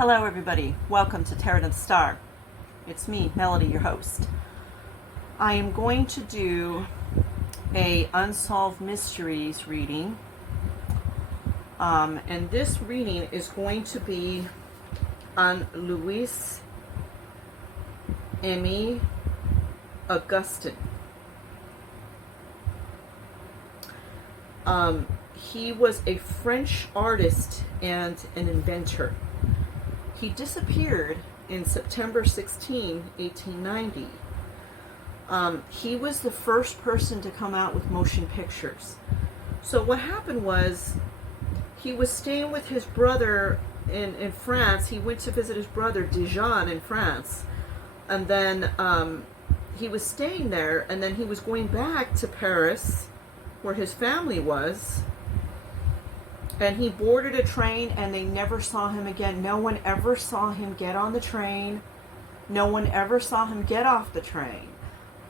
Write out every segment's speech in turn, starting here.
Hello everybody, welcome to Tarot of the Star. It's me, Melody, your host. I am going to do a Unsolved Mysteries reading. And this reading is going to be on Louis Aime Augustin. He was a French artist and an inventor. He disappeared in September 16, 1890. He was the first person to come out with motion pictures. So what happened was, he was staying with his brother in France. He went to visit his brother Dijon in France. And then he was staying there, and then he was going back to Paris, where his family was. And he boarded a train, and they never saw him again. No one ever saw him get on the train. No one ever saw him get off the train.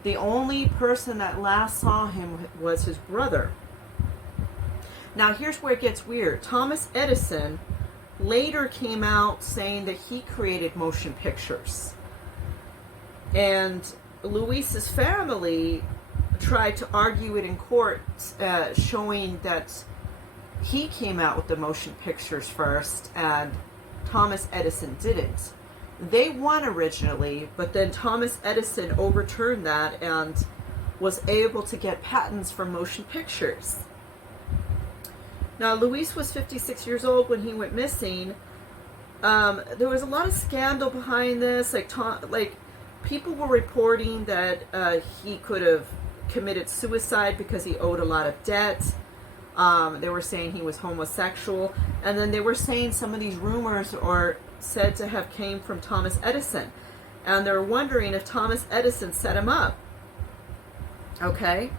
The only person that last saw him was his brother. Now, here's where it gets weird. Thomas Edison later came out saying that he created motion pictures. And Louis's family tried to argue it in court, showing that he came out with the motion pictures first and Thomas Edison didn't. They won originally, but then Thomas Edison overturned that and was able to get patents for motion pictures. Now, Louis was 56 years old when he went missing. There was a lot of scandal behind this. Like people were reporting that he could have committed suicide because he owed a lot of debt. They were saying he was homosexual, and then they were saying some of these rumors are said to have came from Thomas Edison, and they're wondering if Thomas Edison set him up. Okay,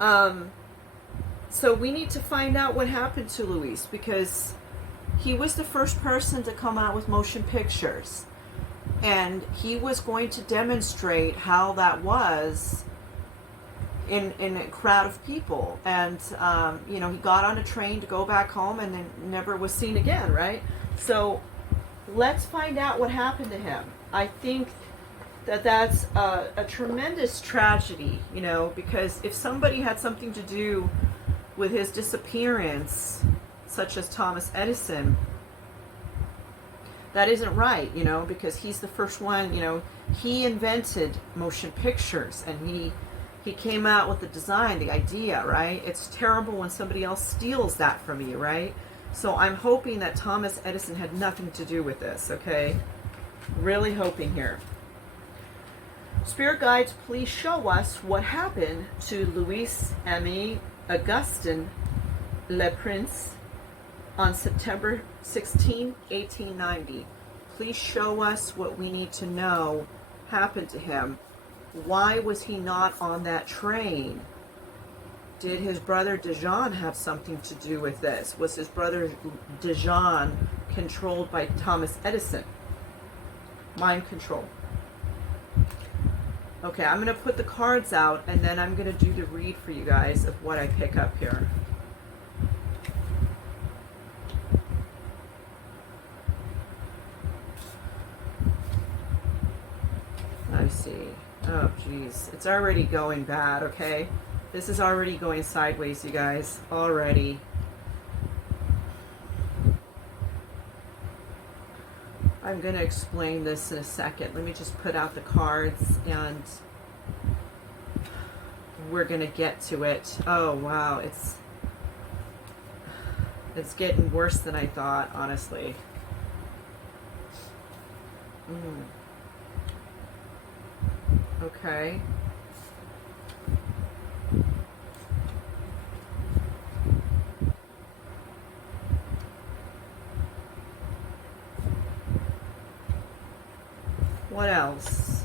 so we need to find out what happened to Louis, because he was the first person to come out with motion pictures, and he was going to demonstrate how that was in a crowd of people. And he got on a train to go back home and then never was seen again, right? So let's find out what happened to him. I think that that's a tremendous tragedy, because if somebody had something to do with his disappearance, such as Thomas Edison, that isn't right, because he's the first one. He invented motion pictures, and he came out with the design, the idea, right? It's terrible when somebody else steals that from you, right? So I'm hoping that Thomas Edison had nothing to do with this, okay? Really hoping here. Spirit guides, please show us what happened to Louis Aime Augustin Le Prince on September 16, 1890. Please show us what we need to know happened to him. Why was he not on that train? Did his brother Dijon have something to do with this? Was his brother Dijon controlled by Thomas Edison? Mind control. Okay, I'm going to put the cards out, and then I'm going to do the read for you guys of what I pick up here. Let's see. Oh, geez. It's already going bad, okay? This is already going sideways, you guys. Already. I'm going to explain this in a second. Let me just put out the cards, and we're going to get to it. Oh, wow. It's getting worse than I thought, honestly. Okay. What else?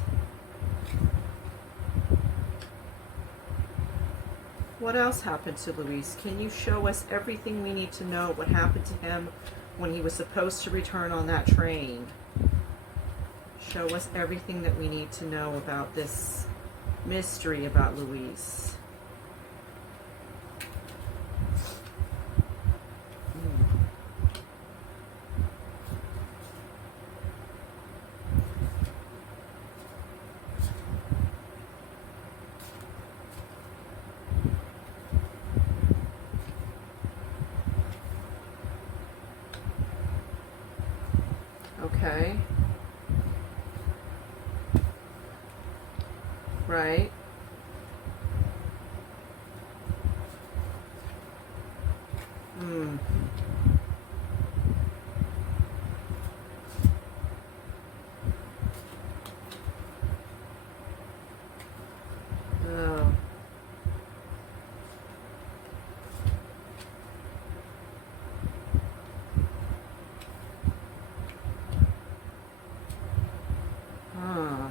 What else happened to Louis? Can you show us everything we need to know what happened to him when he was supposed to return on that train? Show us everything that we need to know about this mystery about Louis. Okay. Right. Hmm. Oh. Huh.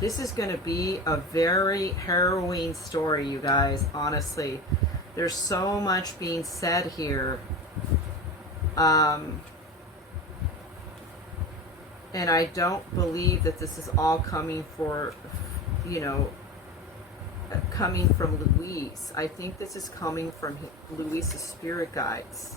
This is going to be a very harrowing story, you guys, honestly. There's so much being said here. And I don't believe that this is all coming coming from Luis. I think this is coming from Luis's spirit guides.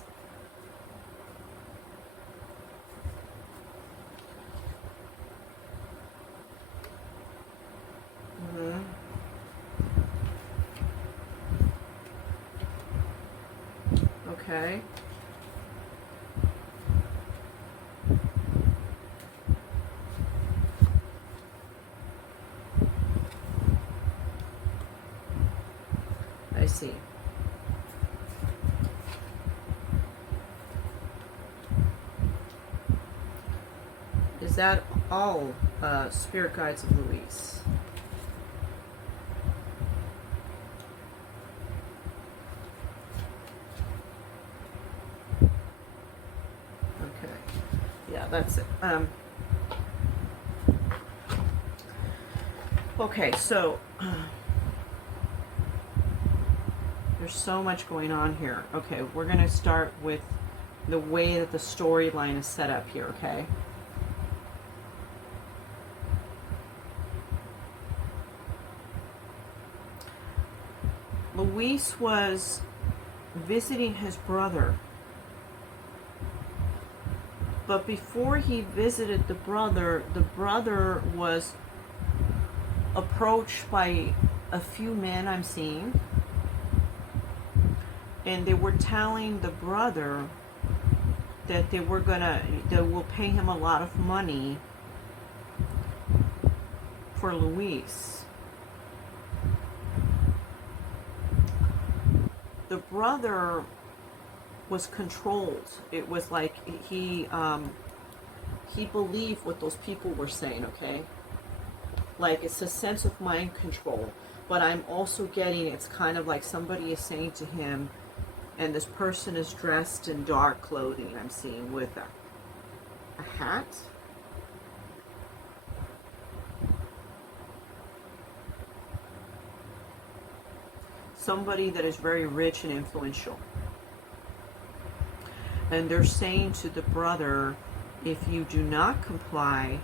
Okay. I see. Is that all spirit guides of Luis? Okay. Yeah, that's it. Okay, so there's so much going on here. Okay, we're going to start with the way that the storyline is set up here, okay? Luis was visiting his brother. But before he visited the brother was approached by a few men I'm seeing. And they were telling the brother that they will pay him a lot of money for Luis. The brother was controlled. It was like he believed what those people were saying, okay? Like, it's a sense of mind control. But I'm also getting, it's kind of like somebody is saying to him, and this person is dressed in dark clothing, I'm seeing, with a hat. Somebody that is very rich and influential. And they're saying to the brother, if you do not comply,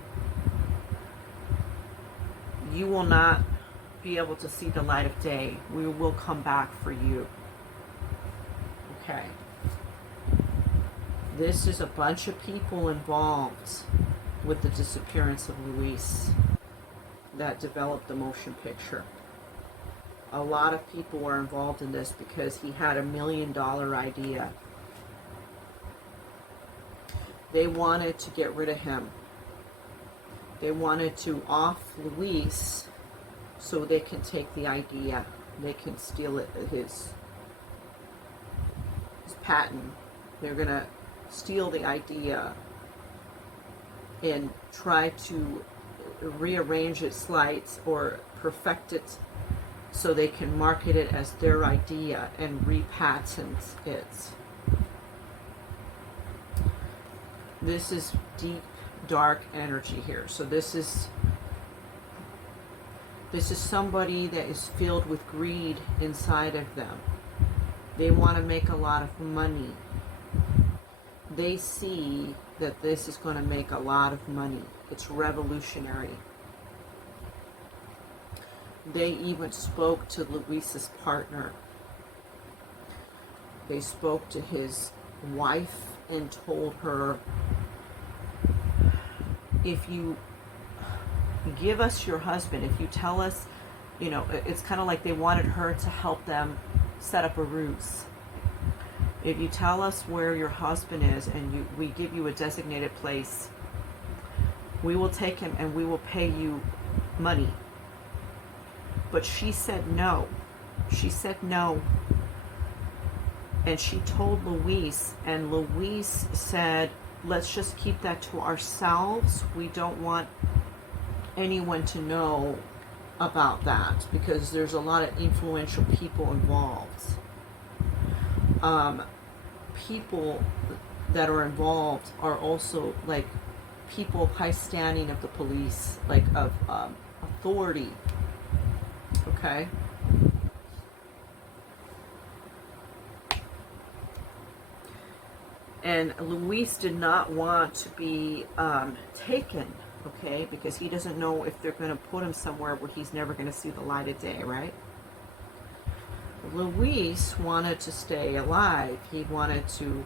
you will not be able to see the light of day. We will come back for you. Okay. This is a bunch of people involved with the disappearance of Luis that developed the motion picture. A lot of people were involved in this because he had $1 million idea. They wanted to get rid of him. They wanted to off Luis so they can take the idea. They can steal it, his patent. They're going to steal the idea and try to rearrange its slides or perfect it so they can market it as their idea and repatent it. This is deep, dark energy here. So this is somebody that is filled with greed inside of them. They want to make a lot of money. They see that this is going to make a lot of money. It's revolutionary. They even spoke to Luis's partner. They spoke to his wife and told her, if you give us your husband. If you tell us, you know, it's kind of like they wanted her to help them set up a ruse. If you tell us where your husband is and we give you a designated place, we will take him and we will pay you money. But she said no. She said no. And she told Luis, and Luis said, let's just keep that to ourselves. We don't want anyone to know about that because there's a lot of influential people involved. People that are involved are also like people of high standing of the police, like of authority. Okay. And Luis did not want to be taken, okay, because he doesn't know if they're going to put him somewhere where he's never going to see the light of day, right? Luis wanted to stay alive. He wanted to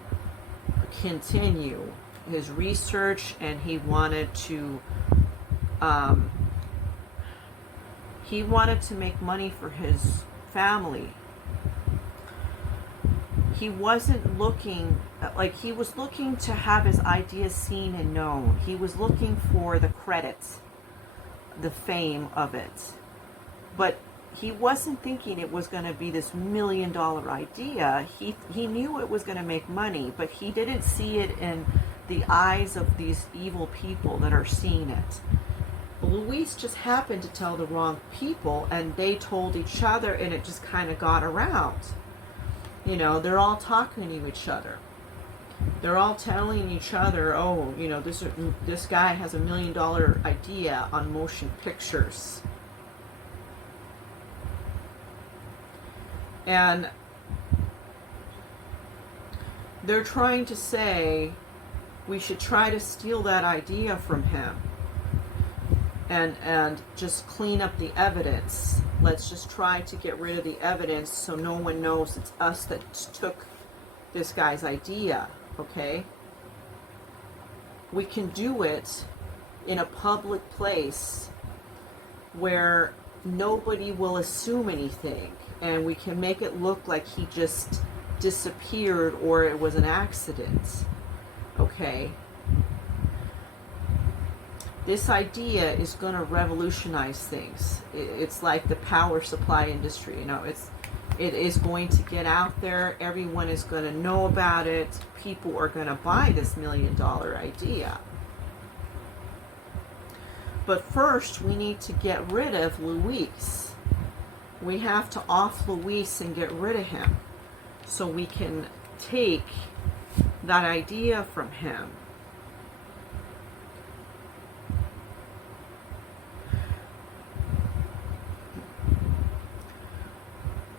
continue his research, and he wanted to make money for his family. He wasn't looking, like he was looking to have his ideas seen and known. He was looking for the credits, the fame of it. But he wasn't thinking it was going to be this $1 million idea. He knew it was going to make money, but he didn't see it in the eyes of these evil people that are seeing it. Luis just happened to tell the wrong people, and they told each other, and it just kind of got around. You know, they're all talking to each other. They're all telling each other, oh, you know, this guy has $1 million idea on motion pictures. And they're trying to say we should try to steal that idea from him and just clean up the evidence. Let's just try to get rid of the evidence so no one knows it's us that took this guy's idea, okay? We can do it in a public place where nobody will assume anything, and we can make it look like he just disappeared or it was an accident, okay? This idea is going to revolutionize things. It's like the power supply industry, you know, it is going to get out there. Everyone is going to know about it. People are going to buy this $1 million idea. But first, we need to get rid of Luis. We have to off Luis and get rid of him so we can take that idea from him.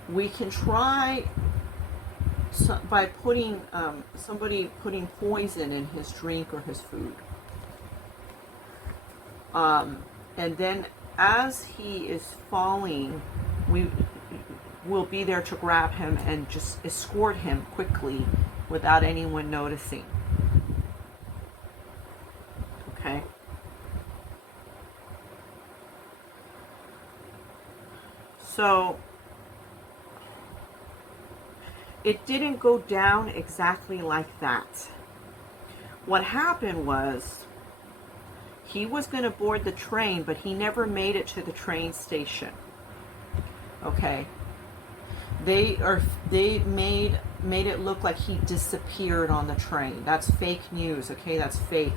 We can try by putting somebody putting poison in his drink or his food. And then as he is falling, we will be there to grab him and just escort him quickly without anyone noticing. Okay? So it didn't go down exactly like that. What happened was he was going to board the train, but he never made it to the train station. Okay. They made it look like he disappeared on the train. That's fake news, okay? That's fake.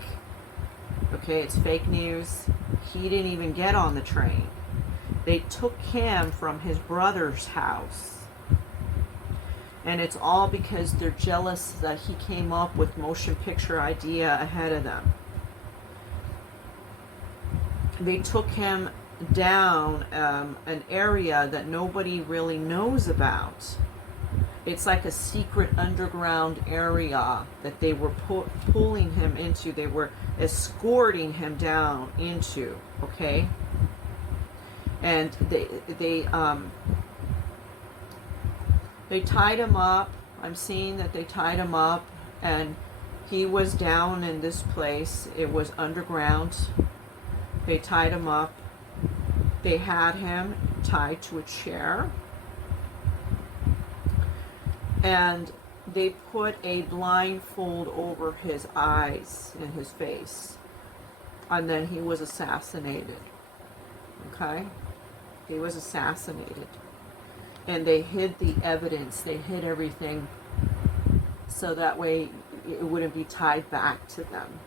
Okay, it's fake news. He didn't even get on the train. They took him from his brother's house. And it's all because they're jealous that he came up with motion picture idea ahead of them. They took him down an area that nobody really knows about. It's like a secret underground area that they were pulling him into. They were escorting him down into, okay? And they tied him up. I'm seeing that they tied him up, and he was down in this place. It was underground. They tied him up. They had him tied to a chair. And they put a blindfold over his eyes and his face. And then he was assassinated. Okay? He was assassinated. And they hid the evidence. They hid everything so that way it wouldn't be tied back to them.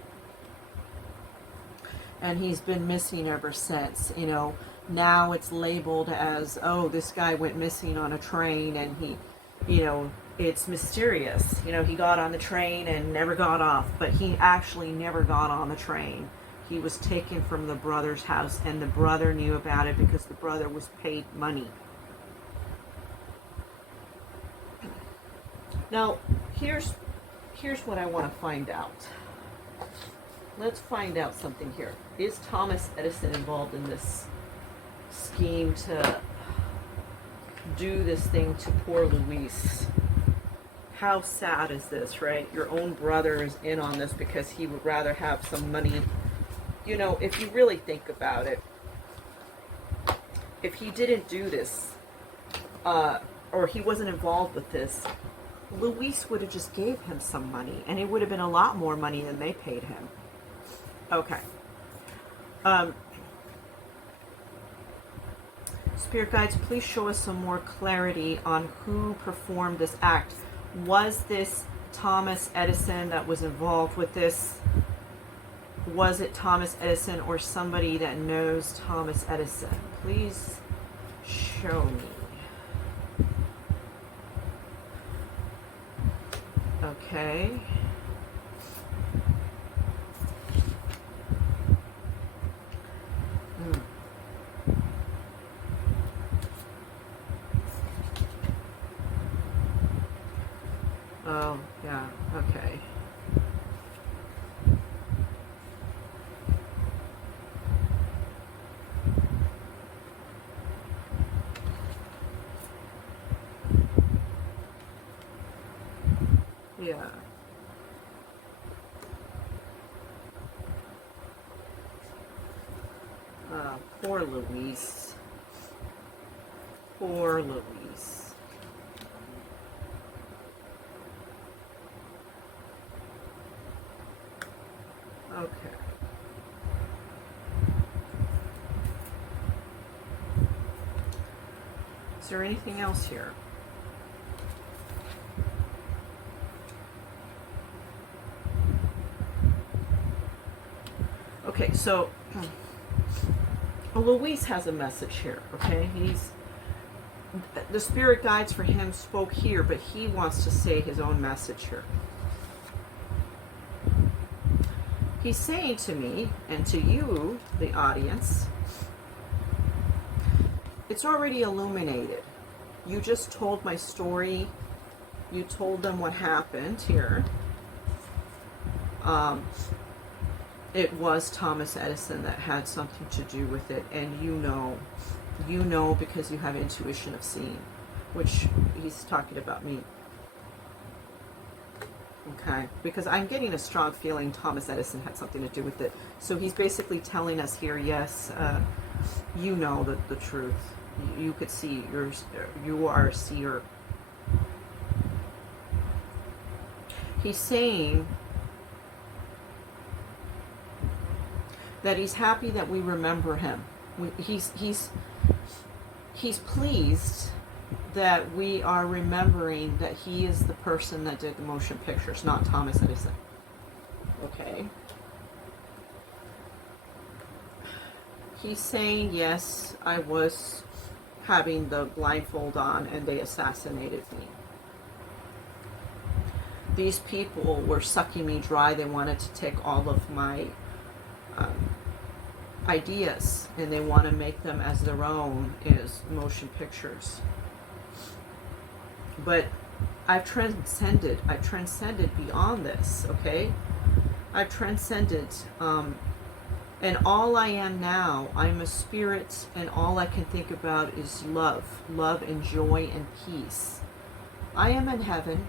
And he's been missing ever since. You know, now it's labeled as, oh, this guy went missing on a train, and he, you know, it's mysterious. You know, he got on the train and never got off, but he actually never got on the train. He was taken from the brother's house, and the brother knew about it because the brother was paid money. Now, here's what I want to find out. Let's find out something here. Is Thomas Edison involved in this scheme to do this thing to poor Luis? How sad is this, right? Your own brother is in on this because he would rather have some money. You know, if you really think about it, if he didn't do this, or he wasn't involved with this, Luis would have just gave him some money, and it would have been a lot more money than they paid him. Okay. Spirit guides, please show us some more clarity on who performed this act. Was this Thomas Edison that was involved with this? Was it Thomas Edison or somebody that knows Thomas Edison? Please show me. Okay. Oh, yeah, okay. Yeah. Poor Luis. Poor Luis. Okay. Is there anything else here? Okay, so Luis has a message here, okay? The spirit guides for him spoke here, but he wants to say his own message here. He's saying to me, and to you, the audience, it's already illuminated. You just told my story. You told them what happened here. It was Thomas Edison that had something to do with it, and you know because you have intuition of seeing, which he's talking about me. Okay, because I'm getting a strong feeling Thomas Edison had something to do with it. So he's basically telling us here, yes, you know the truth. You could see, you are a seer. He's saying that he's happy that we remember him. He's pleased that we are remembering that he is the person that did the motion pictures, not Thomas Edison. Okay. He's saying, yes, I was having the blindfold on and they assassinated me. These people were sucking me dry. They wanted to take all of my ideas and they want to make them as their own as motion pictures. But I've transcended beyond this, okay? I've transcended, and all I am now, I'm a spirit, and all I can think about is love and joy and peace. I am in heaven,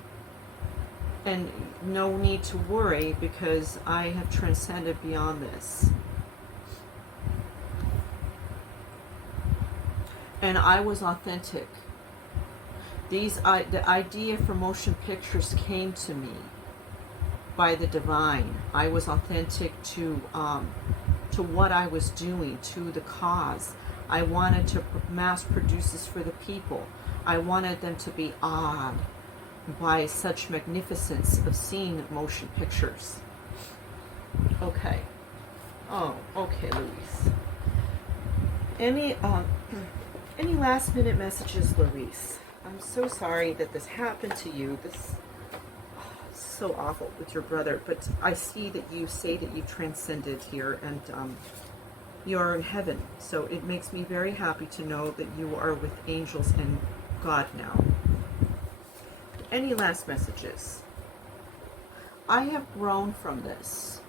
and no need to worry because I have transcended beyond this. and I was authentic. The idea for motion pictures came to me by the divine. I was authentic to what I was doing, to the cause. I wanted to mass produce this for the people. I wanted them to be awed by such magnificence of seeing motion pictures. Okay. Oh, okay, Louise. Any last minute messages, Louise? I'm so sorry that this happened to you. This is so awful with your brother, but I see that you say that you transcended here, and you're in heaven. So it makes me very happy to know that you are with angels and God now. Any last messages? I have grown from this.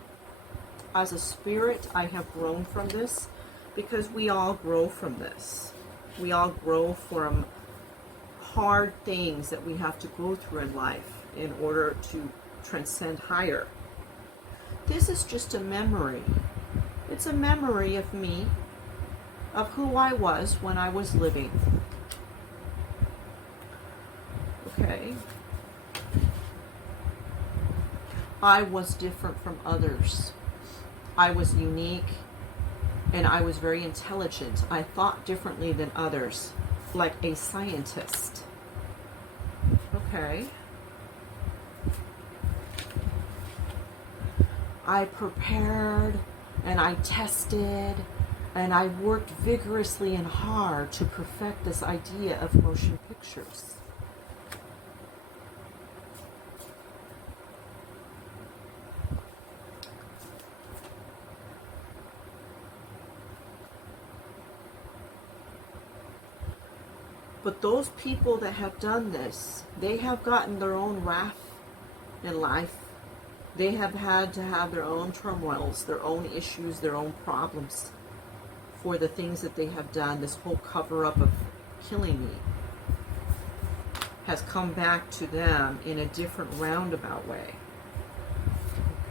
As a spirit, I have grown from this, because we all grow from this. We all grow from hard things that we have to go through in life in order to transcend higher. This is just a memory. It's a memory of me, of who I was when I was living. Okay. I was different from others. I was unique, and I was very intelligent. I thought differently than others, like a scientist. Okay. I prepared, and I tested, and I worked vigorously and hard to perfect this idea of motion pictures. But those people that have done this, they have gotten their own wrath in life. They have had to have their own turmoils, their own issues, their own problems for the things that they have done. This whole cover-up of killing me has come back to them in a different roundabout way.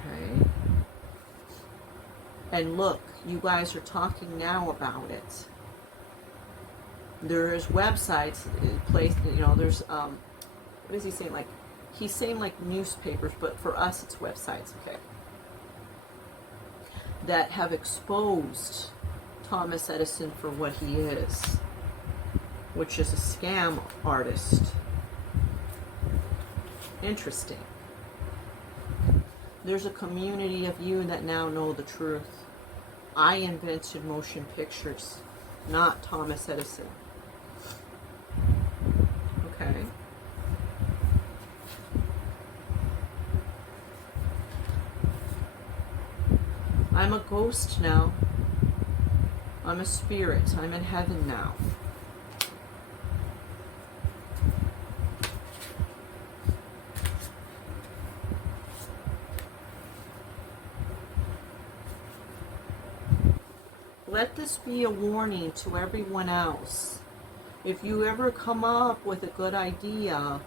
Okay. And look, you guys are talking now about it. There's websites placed, there's, what is he saying? Like, he's saying like newspapers, but for us it's websites, okay, that have exposed Thomas Edison for what he is, which is a scam artist. Interesting. There's a community of you that now know the truth. I invented motion pictures, not Thomas Edison. Okay. I'm a ghost now. I'm a spirit. I'm in heaven now. Let this be a warning to everyone else. If you ever come up with a good idea,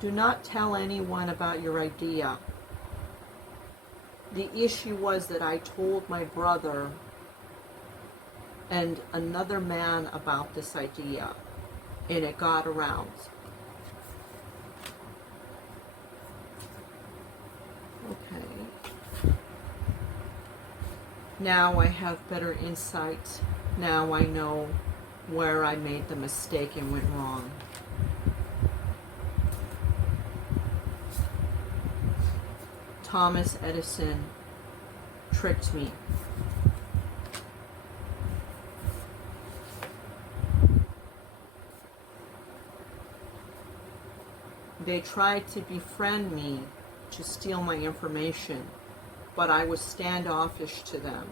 do not tell anyone about your idea. The issue was that I told my brother and another man about this idea, and it got around. Okay. Now I have better insight. Now I know where I made the mistake and went wrong. Thomas Edison tricked me. They tried to befriend me to steal my information, but I was standoffish to them.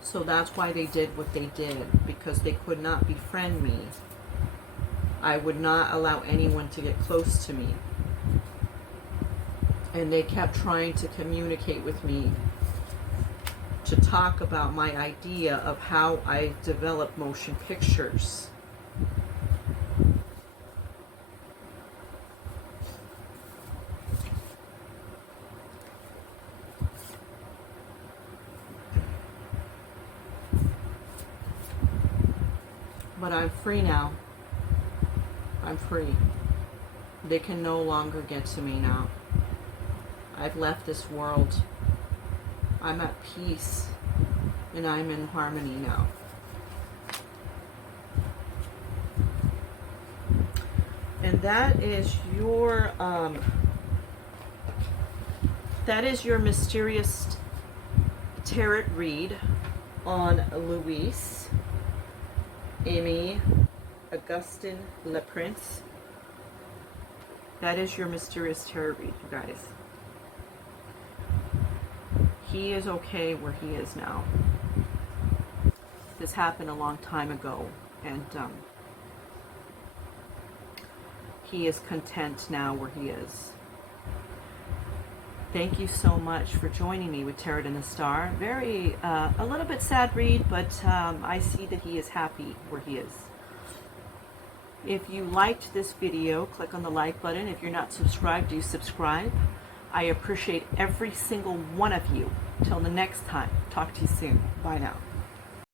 So that's why they did what they did, because they could not befriend me. I would not allow anyone to get close to me. And they kept trying to communicate with me to talk about my idea of how I develop motion pictures. But I'm free now. I'm free. They can no longer get to me now. I've left this world. I'm at peace. And I'm in harmony now. And that is your mysterious tarot read on Louise, Aime, Augustin, Le Prince. That is your mysterious tarot read, you guys. He is okay where he is now. This happened a long time ago, and he is content now where he is. Thank you so much for joining me with Tarot and the Star. Very, a little bit sad read, but I see that he is happy where he is. If you liked this video, click on the like button. If you're not subscribed, do subscribe. I appreciate every single one of you. Till the next time, talk to you soon. Bye now.